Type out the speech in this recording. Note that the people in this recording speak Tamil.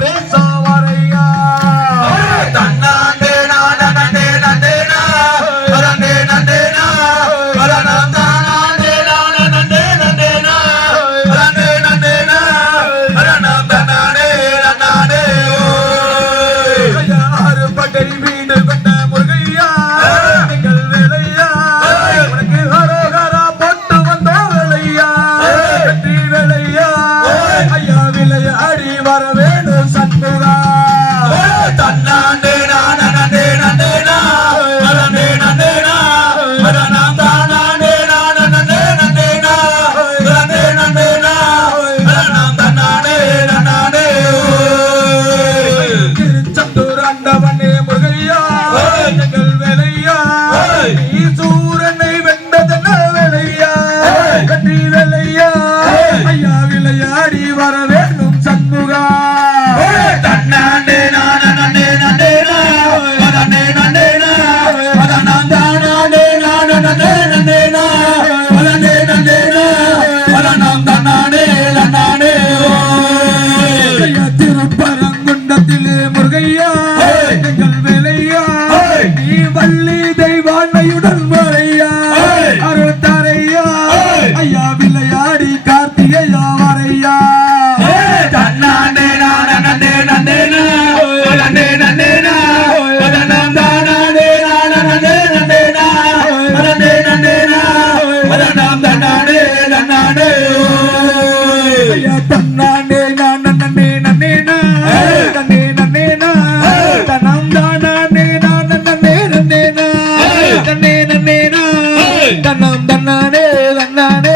Yeah. முருகையா தன்னம் தன்னானே தன்னானே.